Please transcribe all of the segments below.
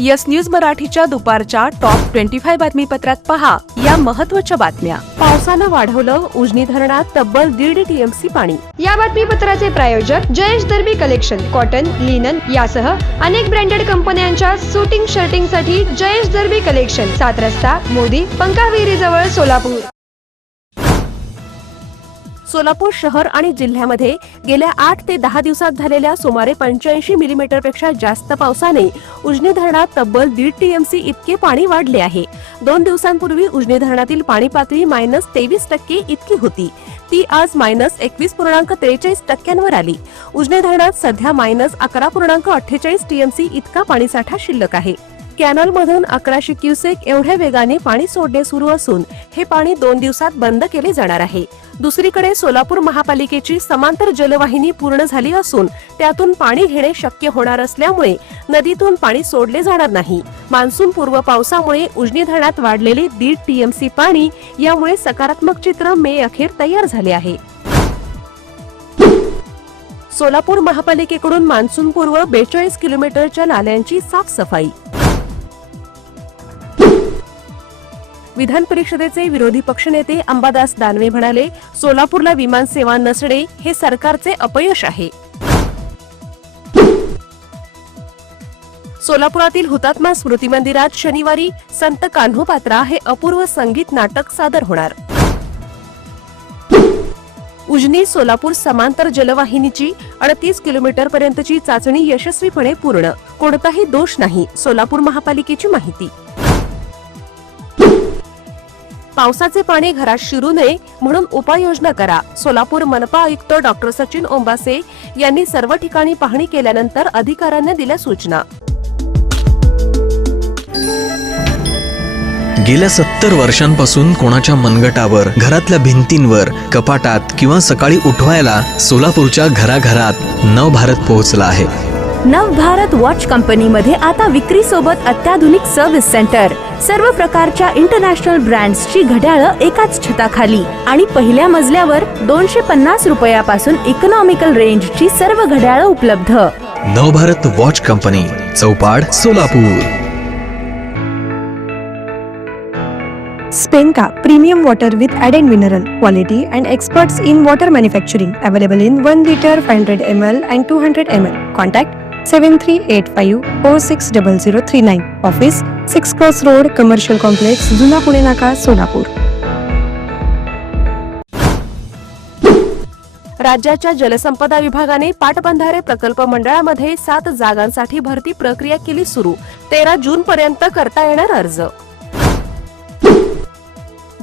Yes news मराठीच्या दुपारच्या top twenty five बातमीपत्रात पहा या महत्त्वाच्या बातम्या. पावसानं वाढवलं उजनी धरणात तब्बल दीड टीएमसी पाणी. या बातमीपत्राचे प्रायोजक Jayesh Darbi collection cotton linen यासह अनेक ब्रँडेड कंपन्यांच्या सुटिंग शर्टिंगसाठी जयेश दर्बी कलेक्शन सात रस्ता मोदी पंकाविहिरी जवळ सोलापूर. सोलापूर शहर आणि जिल्ह्यामध्ये गेल्या आठ ते दहा दिवसात झालेल्या सुमारे पंच्याऐंशी मिलीमीटरपेक्षा जास्त पावसाने उजनी धरणात तब्बल दीड टीएमसी इतके पाणी वाढले आहे. दोन दिवसांपूर्वी उजनी धरणातील पाणी पातळी मायनस तेवीस टक्के इतकी होती. ती आज मायनस एकवीस पूर्णांक त्रेचाळीस टक्क्यांवर आली. उजनी धरणात सध्या मायनस अकरा पूर्णांक अठ्ठेचाळीस टीएमसी इतका पाणीसाठा शिल्लक आहे. कॅनलमधून अकराशे क्युसेक एवढ्या वेगाने पाणी सोडणे सुरू असून हे पाणी दोन दिवसात बंद केले जाणार आहे. दुसरीकडे सोलापूर महापालिकेची समांतर जलवाहिनी पूर्ण झाली असून त्यातून पाणी घेणे शक्य होणार असल्यामुळे नदीतून पाणी सोडले जाणार नाही. मान्सून पूर्व पावसामुळे उजनी धरणात वाढलेले दीड टीएमसी पाणी यामुळे सकारात्मक चित्र मे अखेर तयार झाले आहे. सोलापूर महापालिकेकडून मान्सून पूर्व बेचाळीस किलोमीटरच्या नाल्यांची साफसफाई विधान परिषदेचे विरोधी पक्षनेते अंबादास दानवे म्हणाले सोलापूरला विमान सेवा नसणे हे सरकारचे अपयश आहे. सोलापुरातील हुतात्मा स्मृती मंदिरात शनिवारी संत कान्होपात्रा हे अपूर्व संगीत नाटक सादर होणार. उजनी सोलापूर समांतर जलवाहिनीची अडतीस किलोमीटर पर्यंतची चाचणी यशस्वीपणे पूर्ण. कोणताही दोष नाही सोलापूर महापालिकेची माहिती. पावसाचे पाणी घरात शिरू नये म्हणून उपाययोजना करा. सोलापूर मनपा आयुक्त डॉक्टर सचिन ओंबासे यांनी सर्व ठिकाणी पाहणी केल्यानंतर अधिकाऱ्यांना दिल्या सूचना. गेल्या सत्तर वर्षांपासून कोणाच्या मनगटावर घरातल्या भिंतींवर कपाटात किंवा सकाळी उठवायला सोलापूरच्या घराघरात नवभारत पोहोचला आहे. नवभारत वॉच कंपनीमध्ये आता विक्री सोबत अत्याधुनिक सर्व्हिस सेंटर सर्व प्रकारच्या इंटरनॅशनल ब्रँड्सची घड्याळं एकाच छताखाली. आणि पहिल्या मजल्यावर दोनशे पन्नास रुपयापासून इकॉनॉमिकल रेंजची सर्व घड्याळं उपलब्ध. Navbharat watch company Chaupad Solapur. Spenka Premium Water with added mineral quality and experts in water manufacturing available in 1 liter 500 ml and 200 ml. Contact seven three eight five four six double zero three nine office six cross road commercial complex जुना पुणे नाका सोलापूर राज्याच्या जलसंपदा विभागाने पाटबंधारे प्रकल्प मंडळामध्ये सात जागांसाठी भरती प्रक्रिया केली सुरू. तेरा जून पर्यंत करता येणार अर्ज.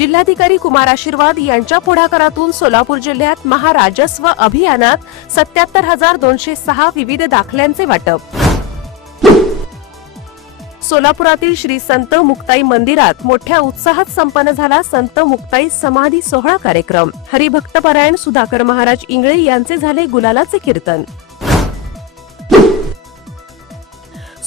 जिल्हाधिकारी कुमार आशीर्वाद यांच्या पुढाकारातून सोलापूर जिल्ह्यात महाराजस्व अभियानात सत्याहत्तर हजार दोनशे सहा विविध दाखल्यांचे वाटप. सोलापुरातील श्री संत मुक्ताई मंदिरात मोठ्या उत्साहात संपन्न झाला संत मुक्ताई समाधी सोहळा कार्यक्रम. हरिभक्तपरायण सुधाकर महाराज इंगळे यांचे झाले गुलालाचे कीर्तन.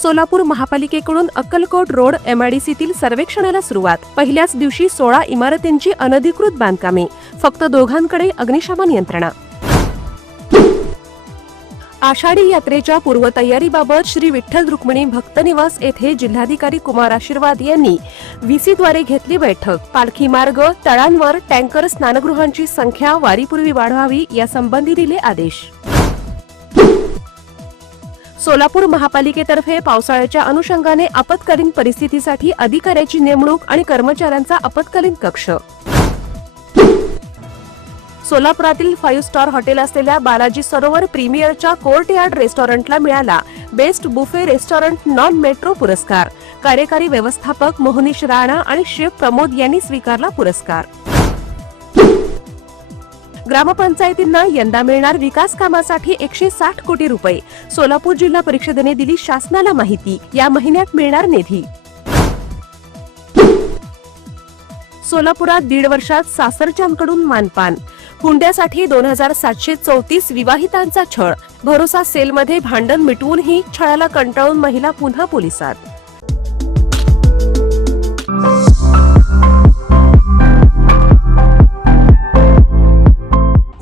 सोलापूर महापालिकेकडून अक्कलकोट रोड एमआयडीसीतील सर्वेक्षणाला सुरुवात. पहिल्याच दिवशी सोळा इमारतींची अनधिकृत बांधकामे. फक्त दोघांकडे अग्निशमन यंत्रणा. आषाढी यात्रेच्या पूर्वतयारीबाबत श्री विठ्ठल रुक्मिणी भक्तनिवास येथे जिल्हाधिकारी कुमार आशीर्वाद यांनी व्हीसीद्वारे घेतली बैठक. पालखी मार्ग तळांवर टँकर स्नानगृहांची संख्या वारीपूर्वी वाढवावी यासंबंधी दिले आदेश. सोलापूर महापालिकेतर्फे पावसाळ्याच्या अनुषंगाने आपत्कालीन परिस्थितीसाठी अधिकाऱ्याची नेमणूक आणि कर्मचाऱ्यांचा आपत्कालीन कक्ष. सोलापुरातील फाईव्ह स्टार हॉटेल असलेल्या बालाजी सरोवर प्रीमियरच्या कोर्टयार्ड रेस्टॉरंटला मिळाला best buffet restaurant non metro पुरस्कार. कार्यकारी व्यवस्थापक मोहनीश राणा आणि शेफ प्रमोद यांनी स्वीकारला पुरस्कार. ग्रामपंचायतींना यंदा मिळणार विकास कामासाठी एकशे साठ कोटी रुपये. सोलापूर जिल्हा परिषदेने दिली शासनाला माहिती. या महिन्यात मिळणार निधी. सोलापुरात दीड वर्षात सासरच्यांकडून मानपान. हुंड्यासाठी दोन हजार सातशे चौतीस विवाहितांचा छळ. भरोसा सेलमध्ये भांडण मिटवूनही छळाला कंटाळून महिला पुन्हा पोलिसात.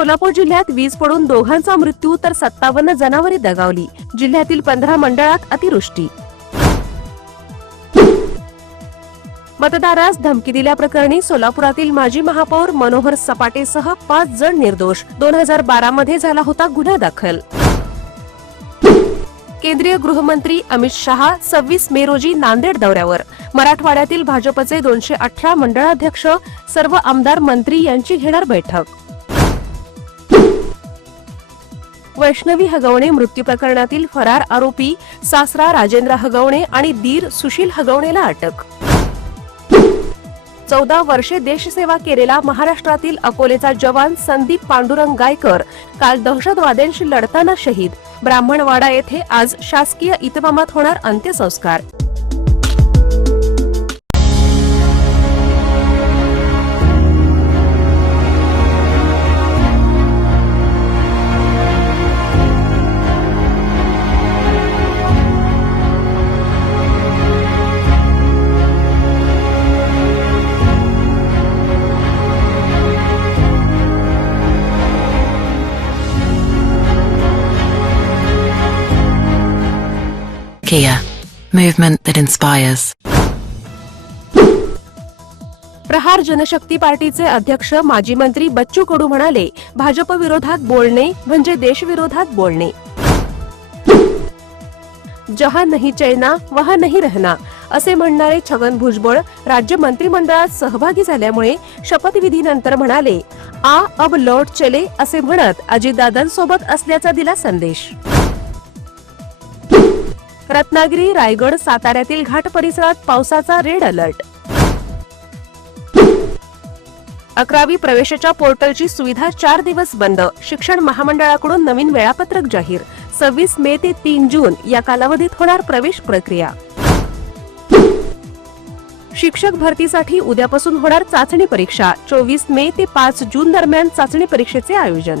सोलापूर जिल्ह्यात वीज पडून दोघांचा मृत्यू तर सत्तावन्न जनावरे दगावली. जिल्ह्यातील पंधरा मंडळात अतिवृष्टी. मतदारास धमकी दिल्याप्रकरणी सोलापुरातील माजी महापौर मनोहर सपाटेसह पाच जण निर्दोष. दोन हजार बारा मध्ये झाला होता गुन्हा दाखल. केंद्रीय गृहमंत्री अमित शहा सव्वीस मे रोजी नांदेड दौऱ्यावर. मराठवाड्यातील भाजपचे दोनशे अठरा मंडळाध्यक्ष सर्व आमदार मंत्री यांची घेणार बैठक. वैष्णवी हगवणे मृत्यू प्रकरणातील फरार आरोपी सासरा राजेंद्र हगवणे आणि दीर सुशील हगवणेला अटक. चौदा वर्षे देशसेवा केलेला महाराष्ट्रातील अकोलेचा जवान संदीप पांडुरंग गायकर काल दहशतवाद्यांशी लढताना शहीद. ब्राह्मणवाडा येथे आज शासकीय इतमामात होणार अंत्यसंस्कार. Kia, movement that inspires. Prahar Janshakti पार्टीचे अध्यक्ष माजी मंत्री बच्चू कडू म्हणाले भाजप विरोधात बोलणे म्हणजे देशविरोधात बोलणे. जहा नाही चैना वहा नाही रहना असे म्हणणारे छगन भुजबळ राज्य मंत्रिमंडळात सहभागी झाल्यामुळे शपथविधीनंतर म्हणाले आ अब लौट चले असे म्हणत अजितदादांसोबत असल्याचा दिला संदेश. रत्नागिरी रायगड साताऱ्यातील घाट परिसरात पावसाचा रेड अलर्ट. अकरावी प्रवेशाच्या पोर्टलची सुविधा चार दिवस बंद. शिक्षण महामंडळाकडून नवीन वेळापत्रक जाहीर. सव्वीस मे ते तीन जून या कालावधीत होणार प्रवेश प्रक्रिया. शिक्षक भरतीसाठी उद्यापासून होणार चाचणी परीक्षा. चोवीस मे ते पाच जून दरम्यान चाचणी परीक्षेचे आयोजन.